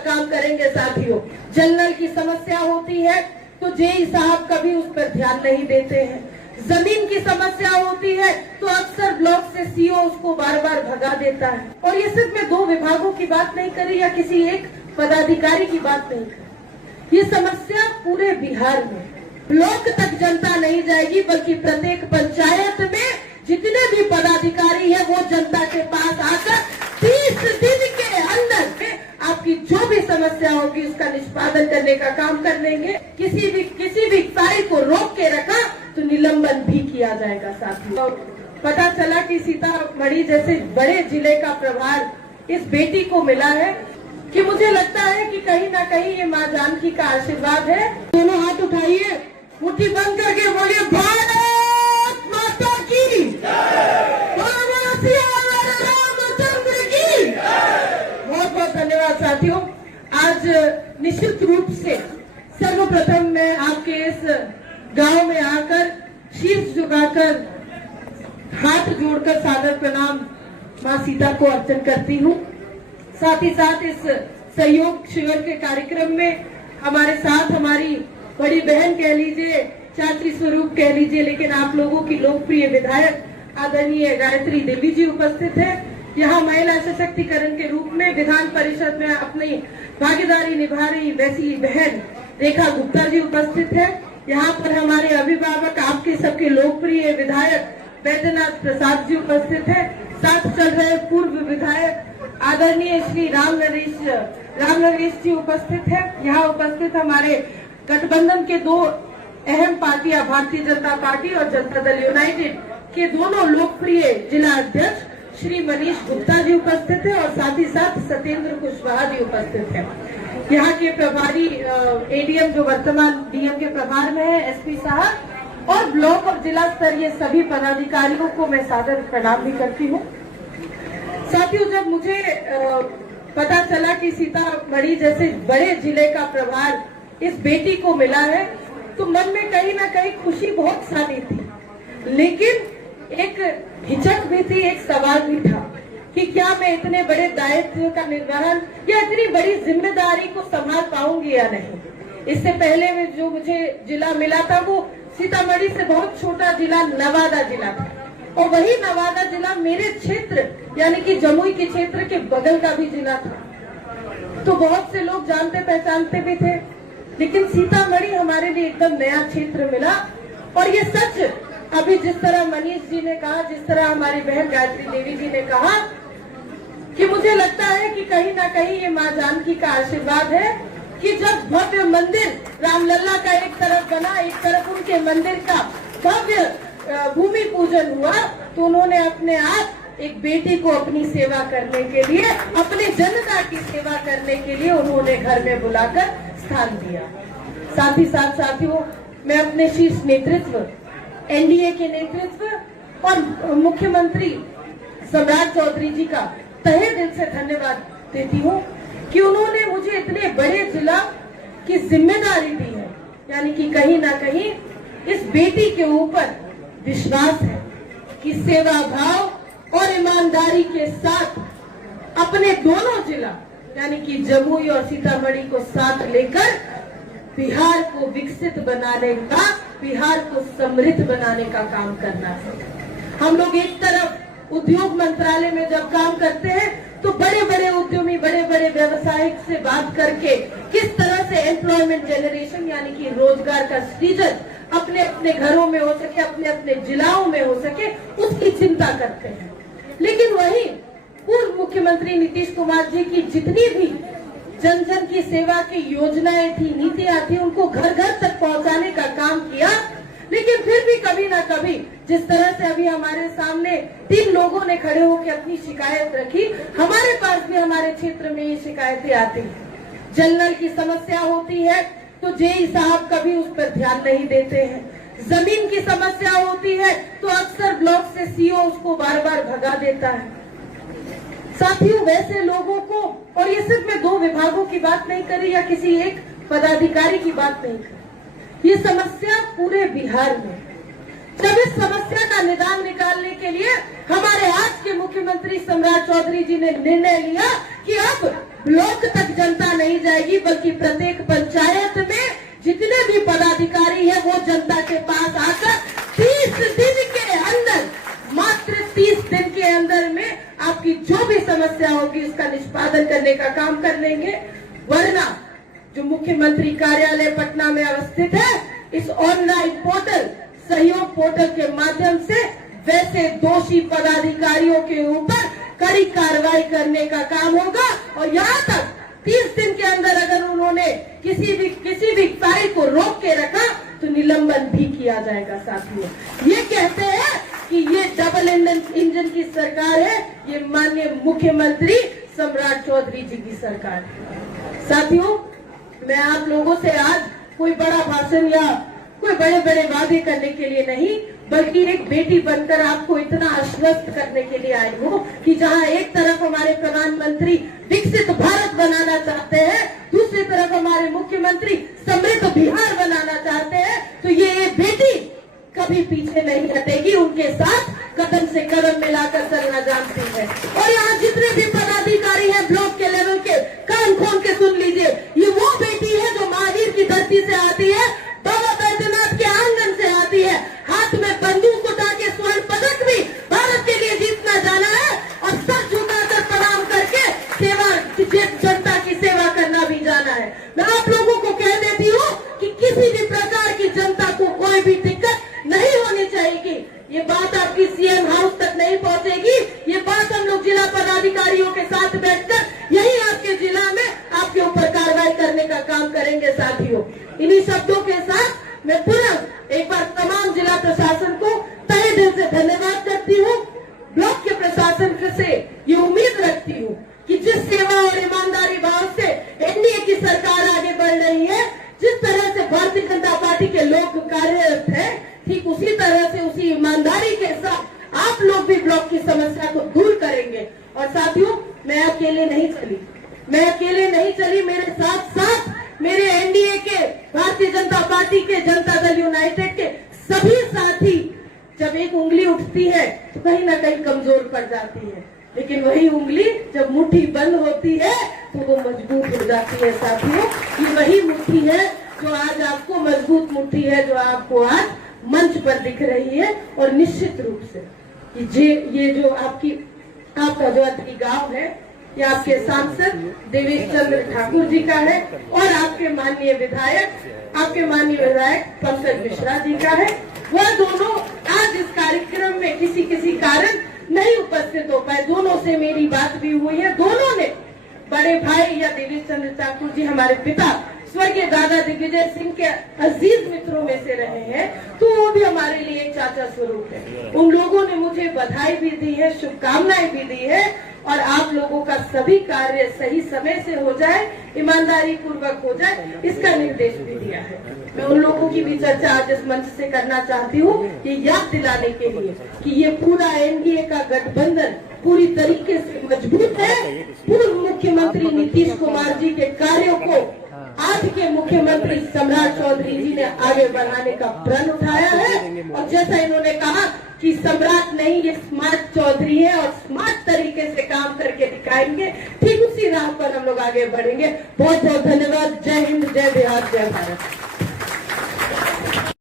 काम करेंगे। साथियों, जल नल की समस्या होती है तो जेई साहब कभी उस पर ध्यान नहीं देते हैं। जमीन की समस्या होती है तो अक्सर ब्लॉक से सीओ उसको बार बार भगा देता है। और ये सिर्फ मैं 2 विभागों की बात नहीं करी या किसी एक पदाधिकारी की बात नहीं करी, ये समस्या पूरे बिहार में ब्लॉक तक जनता नहीं जाएगी, बल्कि प्रत्येक पंचायत में जितने भी पदाधिकारी है वो जनता के पास आकर 30 दिन के अंदर आपकी जो भी समस्या होगी उसका निष्पादन करने का काम कर लेंगे। किसी भी कार्य को रोक के रखा तो निलंबन भी किया जाएगा। साथियों, पता चला कि सीतामढ़ी जैसे बड़े जिले का प्रभार इस बेटी को मिला है कि मुझे लगता है कि कहीं ना कहीं ये माँ जानकी का आशीर्वाद है। दोनों हाथ उठाइए, मुट्ठी बंद करके बोलिए भारत माता की, रामचंद्र की। बहुत बहुत धन्यवाद। साथियों, आज निश्चित रूप से सर्वप्रथम मैं आपके इस गांव में आकर शीश झुकाकर हाथ जोड़कर सादर प्रणाम माँ सीता को अर्पण करती हूँ। साथ ही साथ इस सहयोग शिविर के कार्यक्रम में हमारे साथ हमारी बड़ी बहन कह लीजिए, चाची स्वरूप कह लीजिए, लेकिन आप लोगों की लोकप्रिय विधायक आदरणीय गायत्री देवी जी उपस्थित है। यहाँ महिला सशक्तिकरण के रूप में विधान परिषद में अपनी भागीदारी निभा रही वैसी बहन रेखा गुप्ता जी उपस्थित है। यहाँ पर हमारे अभिभावक आपके सबके लोकप्रिय विधायक बैद्यनाथ प्रसाद जी उपस्थित है। साथ चल रहे पूर्व विधायक आदरणीय श्री राम नरेश जी उपस्थित है। यहाँ उपस्थित हमारे गठबंधन के 2 अहम पार्टियां भारतीय जनता पार्टी और जनता दल यूनाइटेड के दोनों लोकप्रिय जिला अध्यक्ष श्री मनीष गुप्ता जी उपस्थित है और साथ ही साथ सत्येंद्र कुशवाहा जी उपस्थित है। यहाँ के प्रभारी एडीएम जो वर्तमान डीएम के प्रभार में है, एसपी साहब, और ब्लॉक और जिला स्तरीय सभी पदाधिकारियों को मैं सादर प्रणाम भी करती हूँ। साथियों, जब मुझे पता चला कि सीतामढ़ी जैसे बड़े जिले का प्रभार इस बेटी को मिला है तो मन में कहीं ना कहीं खुशी बहुत सारी थी, लेकिन एक हिचक भी थी, एक सवाल भी था कि क्या मैं इतने बड़े दायित्व का निर्वहन या इतनी बड़ी जिम्मेदारी को संभाल पाऊंगी या नहीं। इससे पहले में जो मुझे जिला मिला था वो सीतामढ़ी से बहुत छोटा जिला नवादा जिला था, और वही नवादा जिला मेरे क्षेत्र यानी कि जमुई के क्षेत्र के बगल का भी जिला था। तो बहुत से लोग जानते पहचानते भी थे, लेकिन सीतामढ़ी हमारे लिए एकदम नया क्षेत्र मिला। और ये सच अभी जिस तरह मनीष जी ने कहा, जिस तरह हमारी बहन गायत्री देवी जी ने कहा कि मुझे लगता है कि कहीं ना कहीं ये माँ जानकी का आशीर्वाद है कि जब भव्य मंदिर रामलला का एक तरफ बना, एक तरफ उनके मंदिर का भव्य भूमि पूजन हुआ, तो उन्होंने अपने आप एक बेटी को अपनी सेवा करने के लिए, अपने जनता की सेवा करने के लिए उन्होंने घर में बुलाकर स्थान दिया। साथ ही साथ साथियों, मैं अपने शीर्ष नेतृत्व, एनडीए के नेतृत्व और मुख्यमंत्री सम्राट चौधरी जी का तहे दिल से धन्यवाद देती हूँ कि उन्होंने मुझे इतने बड़े जिला की जिम्मेदारी दी है। यानी कि कहीं ना कहीं इस बेटी के ऊपर विश्वास है कि सेवा भाव और ईमानदारी के साथ अपने दोनों जिला यानी कि जमुई और सीतामढ़ी को साथ लेकर बिहार को विकसित बनाने का, बिहार को समृद्ध बनाने का काम करना है। हम लोग एक तरफ उद्योग मंत्रालय में जब काम करते हैं तो बड़े बड़े उद्यमी, बड़े बड़े व्यवसायिक से बात करके किस तरह से एम्प्लॉयमेंट जनरेशन यानी कि रोजगार का सृजन अपने अपने घरों में हो सके, अपने अपने जिलाओं में हो सके, उसकी चिंता करते हैं। लेकिन वही पूर्व मुख्यमंत्री नीतीश कुमार जी की जितनी भी जन जन की सेवा की योजनाएं थी, नीतियां थी, उनको घर घर तक पहुंचाने का काम किया। लेकिन फिर भी कभी ना कभी, जिस तरह से अभी हमारे सामने 3 लोगों ने खड़े होकर अपनी शिकायत रखी, हमारे पास भी हमारे क्षेत्र में ये शिकायतें आती हैं। जल नल की समस्या होती है तो जेई साहब कभी उस पर ध्यान नहीं देते हैं। जमीन की समस्या होती है तो अक्सर ब्लॉक से सीओ उसको बार बार भगा देता है। साथियों, वैसे लोगों को, और ये सिर्फ मैं 2 विभागों की बात नहीं करी या किसी एक पदाधिकारी की बात नहीं करी, ये समस्या पूरे बिहार में। जब इस समस्या का निदान निकालने के लिए हमारे आज के मुख्यमंत्री सम्राट चौधरी जी ने निर्णय लिया कि अब ब्लॉक तक जनता नहीं जाएगी, बल्कि प्रत्येक पंचायत में जितने भी पदाधिकारी हैं वो जनता के पास आकर 30 दिन के अंदर, मात्र 30 दिन के अंदर में आपकी जो भी समस्या होगी उसका निष्पादन करने का काम कर लेंगे। वरना जो मुख्यमंत्री कार्यालय पटना में अवस्थित है, इस ऑनलाइन पोर्टल सहयोग पोर्टल के माध्यम से वैसे दोषी पदाधिकारियों के ऊपर कड़ी कार्रवाई करने का काम होगा। और यहाँ तक 30 दिन के अंदर अगर उन्होंने किसी भी फाइल को रोक के रखा तो निलंबन भी किया जाएगा। साथियों, ये कहते हैं कि ये डबल इंजन की सरकार है, ये माननीय मुख्यमंत्री सम्राट चौधरी जी की सरकार है। साथियों, मैं आप लोगों से आज कोई बड़ा भाषण या कोई बड़े बड़े वादे करने के लिए नहीं, बल्कि एक बेटी बनकर आपको इतना आश्वस्त करने के लिए आई हूँ कि जहाँ एक तरफ हमारे प्रधानमंत्री विकसित भारत बनाना चाहते हैं, दूसरी तरफ हमारे मुख्यमंत्री समृद्ध बिहार बनाना चाहते हैं, तो ये बेटी कभी पीछे नहीं हटेगी, उनके साथ कदम से कदम मिलाकर चलना जानती है। और यहाँ जितने भी पदाधिकारी हैं ब्लॉक के लेवल के, कान खोल के सुन लीजिए, ये वो बेटी है जो महावीर की धरती से आती है, बाबा बैद्यनाथ के आंगन से आती है, हाथ में बंदूक उठा के स्वर्ण पदक भी भारत के लिए जीतना जाना है, और सर झुकाकर प्रणाम करके सेवा, जनता की सेवा करना भी जाना है। मैं आप लोगों को कह देती हूँ कि किसी भी प्रकार की जनता को कोई भी दिक्कत नहीं होनी चाहिए। ये बात आपकी सीएम हाउस तक नहीं पहुंचेगी, ये बात हम लोग जिला पदाधिकारियों के साथ बैठकर यही आपके जिला में आपके ऊपर कार्रवाई करने का काम करेंगे। साथियों, इन्हीं शब्दों के साथ मैं पुनः एक बार तमाम जिला प्रशासन को तहे दिल से धन्यवाद करती हूँ। ब्लॉक के प्रशासन से ये उम्मीद रखती हूँ कि जिस सेवा और ईमानदारी भाव से एनडीए की सरकार आगे बढ़ रही है, जिस तरह से भारतीय जनता पार्टी के लोग कार्यरत हैं, ठीक उसी तरह से, उसी ईमानदारी के साथ आप लोग भी ब्लॉक की समस्या को दूर करेंगे। और साथियों, मैं अकेले नहीं चली, मेरे साथ साथ मेरे एनडीए के, भारतीय जनता पार्टी के, जनता दल यूनाइटेड के सभी साथी, जब एक उंगली उठती है तो कहीं ना कहीं कमजोर पड़ जाती है, लेकिन वही उंगली जब मुट्ठी बंद होती है तो वो मजबूत हो जाती है। साथियों, ये वही मुट्ठी है जो आज आपको, मजबूत मुट्ठी है जो आपको आज मंच पर दिख रही है। और निश्चित रूप से ये जो आपका जो अति गांव है, ये आपके सांसद देवेश चंद्र ठाकुर जी का है, और आपके माननीय विधायक पंकज मिश्रा जी का है। वह दोनों आज इस कार्यक्रम में किसी कारण नहीं उपस्थित हो पाए। दोनों से मेरी बात भी हुई है, दोनों ने, बड़े भाई या देवेश चंद्र ठाकुर जी हमारे पिता स्वर्गीय दादा दिग्विजय सिंह के अजीज मित्रों में से रहे हैं, तो वो भी हमारे लिए एक चाचा स्वरूप है। उन लोगों ने मुझे बधाई भी दी है, शुभकामनाएं भी दी है, और आप लोगों का सभी कार्य सही समय से हो जाए, ईमानदारी पूर्वक हो जाए, इसका निर्देश भी दिया है। मैं उन लोगों की भी चर्चा आज इस मंच से करना चाहती हूँ, ये याद दिलाने के लिए कि ये पूरा एनडीए का गठबंधन पूरी तरीके से मजबूत है। पूर्व मुख्यमंत्री नीतीश कुमार जी के कार्यों को आज के मुख्यमंत्री सम्राट चौधरी जी ने आगे बढ़ाने का प्रण उठाया है। और जैसा इन्होंने कहा कि सम्राट नहीं, ये स्मार्ट चौधरी है और स्मार्ट तरीके से काम करके दिखाएंगे, ठीक उसी राह पर हम लोग आगे बढ़ेंगे। बहुत बहुत धन्यवाद। जय हिंद, जय बिहार, जय भारत।